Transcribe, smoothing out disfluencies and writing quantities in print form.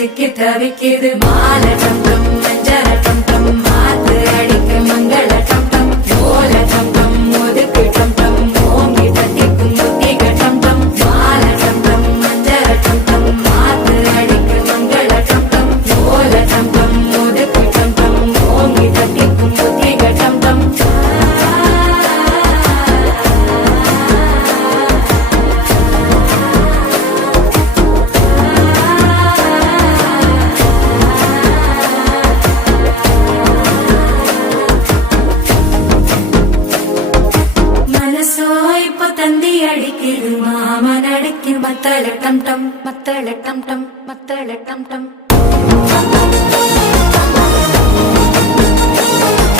சிக்கி தவிக்குது மால டம் டம் மஞ்சள டம் டம் மாத்து அடிக்க மங்கள டம் டம் ஓல டம் டம் ஒதுக்கு டம் டம் ஓங்கி தட்டிக்கும் புத்திக டம் டம் மால டம் டம் மஞ்சள டம் டம் மாத்து அடிக்க மங்கள டம் டம் ஓல டம் டம் ஒதுக்கு டம் டம் ஓங்கி தட்டிக்கும் புத்திக டம் டம் தந்தி அடிக்குது மாமன் அடிக்கு மத்தள டம் டம் மத்தள டம் டம் மத்தள டம் டம்